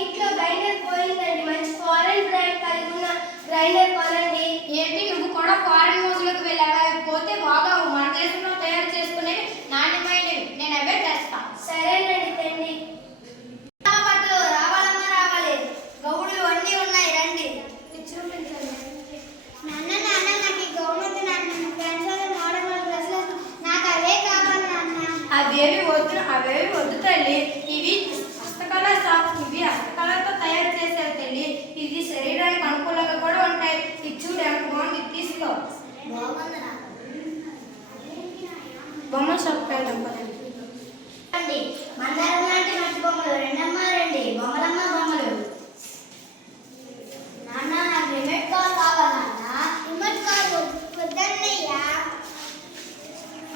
ఇంట్లో గ్రైండర్ పోయిందండి. మంచి ఫారెన్ బ్రాండ్ కలిగి ఉన్న గ్రైండర్ కొనండి. ఏంటి నువ్వు కూడా ఫారెన్ రోజులకు వెళ్ళావా? పోతే బాగా మన దేశంలో తయారు చేసుకునే నాణ్యమైనవి నేను అవే తెస్తా. సరేనండి తండ్రి. రావాలి గౌడులు అన్నీ ఉన్నాయి రండి. చూపించండి. నాన్న నాకు ఈ గౌన్ నాకు అవే కావాలి నాన్న. అవేవి వద్దు తల్లి. ఇవి హస్తకళ షాప్. ఇవి హస్తకళతో తయారు చేశారు తల్లి. ఇది శరీరానికి అనుకూలంగా కూడా ఉంటాయి. ఇది చూడు ఎంత బాగుంది. తీసుకో. బొమ్మ షాప్ వెళ్దాం పదండి. మందారం లాంటి మంచి బొమ్మలు రెండమ్మ రండి. బొమ్మలమ్మ బొమ్మలు. నాన్న నాకు రిమోట్ కార్ కావాలి నాన్న. రిమోట్ కార్ వద్దన్నయ్యా.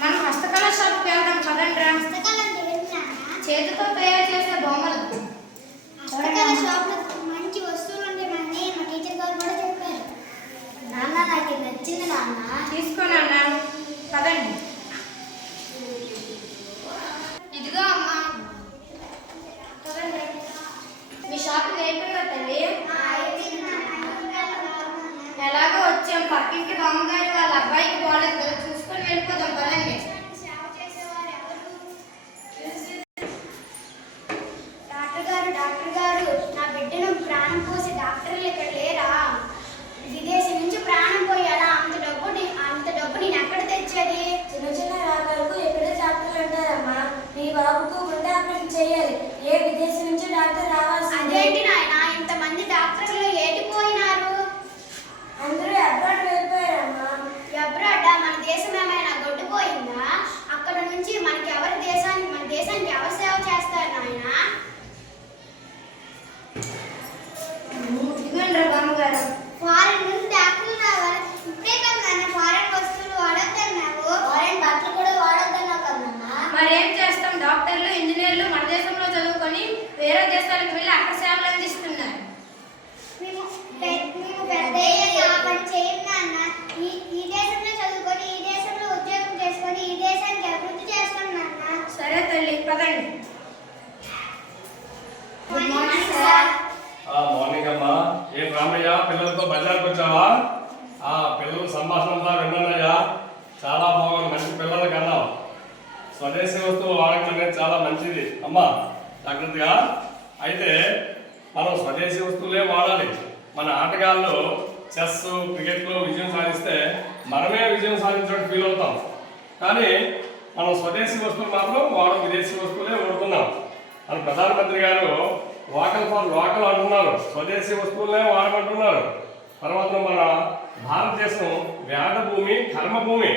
మనం హస్తకళ షాప్ వెళ్దాం పదండి రా. హస్తకళ అంటే ఏంటి నాన్న? చేతితో తయారు చేసే బొమ్మలు. హస్తకళ షాప్ లో మంచి వస్తువులు ఉంటాయి. మా టీచర్ గారు కూడా చెప్పారు. నాన్న నాకు ఇది నచ్చింది నాన్న. తీసుకోనన్నా పదండి. ఇదిగో అమ్మా. మీ షాప్ అయిపోయిందా తల్లి? ఎలాగో వచ్చాం. పక్కింటి బామ్మగారి వాళ్ళ అబ్బాయికి బాగాలేదు కదా, చూసుకొని వెళ్ళిపోదాం పదండి. డాక్టర్ గారు నా బిడ్డను ప్రాణం పోసి డాక్టర్లు ఇక్కడ లేరా? విదేశీ నుంచి ప్రాణం పోయాలా? అంత డబ్బు నేను ఎక్కడ తెచ్చేది? చిన్న రోగాలకు ఎక్కడే డాక్టర్లు అంటారమ్మా. నీ బాబుకు గుండె ఆపరేషన్ చేయాలి. ఏ విదేశీ నుంచి డాక్టర్ రావాల్సిందే. అదేంటి నాయన ఇంతమంది డాక్టర్లు ఏటిపోయినారు? అందరూ అబ్రాడ్ వెళ్ళిపోయారమ్మా. అబ్రాడ్ మన దేశం ఏమైనా గొడ్డుపోయిందా? అక్కడ నుంచి మన దేశానికి ఎవరు సేవ చేస్తారు నాయన? ఇదిగోండి బామ్మగారు. ఫారెన్ నుంచి డాక్టర్లు రావాలి. ఇప్పుడే కదా నాన్న ఫారెన్ వస్తువులు వాడొద్దన్నావు. ఫారెన్ బట్టలు కూడా వాడొద్దన్నావు కదన్నా. మరేం చేస్తాం? డాక్టర్లు ఇంజనీర్లు మన దేశంలో చదువుకొని వేరే దేశాలకు వెళ్ళి అక్కడ సేవలు అందిస్తున్నారు. మేము పెద్దయ్యాక ఆ పని చేయం నాన్న. ఈ దేశంలో చదువుకొని ఈ దేశంలో ఉద్యోగం చేసుకొని ఈ దేశానికి అభివృద్ధి చేస్తాం నాన్న. సరే తల్లి పదండి. Good morning sir. మార్నింగ్ అమ్మా. ఏం రామయ్య పిల్లలతో బజార్కి వచ్చావా? పిల్లలు సంభాషణ అంతా విన్నానయ్యా. చాలా బాగుంది. మంచి పిల్లలకి అన్నావు. స్వదేశీ వస్తువు వాడకం అనేది చాలా మంచిది అమ్మా. జాగ్రత్తగా. అయితే మనం స్వదేశీ వస్తువులే వాడాలి. మన ఆటగాళ్ళు చెస్ క్రికెట్లో విజయం సాధిస్తే మనమే విజయం సాధించినట్టు ఫీల్ అవుతాం. కానీ మనం స్వదేశీ వస్తువులు మాత్రం వాడడం విదేశీ వస్తువులే వాడుతున్నాం. మన ప్రధానమంత్రి గారు వాకల్ ఫర్ లోకల్ అంటున్నారు. స్వదేశీ వస్తువులనే వాడమంటున్నారు. తర్వాత మన భారతదేశం వేద భూమి, కర్మభూమి.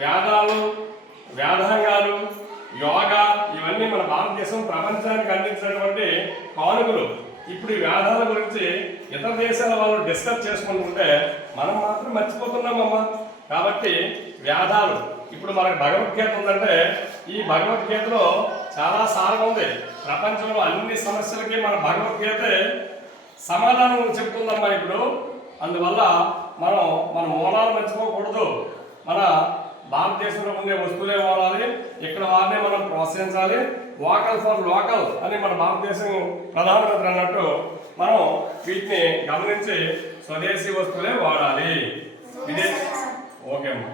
వేదాలు, వేదాంగాలు, యోగా ఇవన్నీ మన భారతదేశం ప్రపంచానికి అందించినటువంటి కానుకలు. ఇప్పుడు ఈ వేదాల గురించి ఇతర దేశాల వాళ్ళు డిస్కస్ చేసుకుంటుంటే మనం మాత్రం మర్చిపోతున్నామమ్మా. కాబట్టి వేదాలు ఇప్పుడు మనకు భగవద్గీత ఉందంటే ఈ భగవద్గీతలో చాలా సారం ఉంది. ప్రపంచంలో అన్ని సమస్యలకి మన భగవద్గీతే సమాధానం చెప్తుందమ్మా ఇప్పుడు. అందువల్ల మనం మన మూలాలు మర్చిపోకూడదు. మన భారతదేశంలో ఉండే వస్తువులే వాడాలి. ఇక్కడ వారినే మనం ప్రోత్సహించాలి. వాకల్ ఫర్ లోకల్ అని మన భారతదేశం ప్రధానమంత్రి అన్నట్టు మనం వీటిని గమనించి స్వదేశీ వస్తువులే వాడాలి. ఓకే అమ్మా.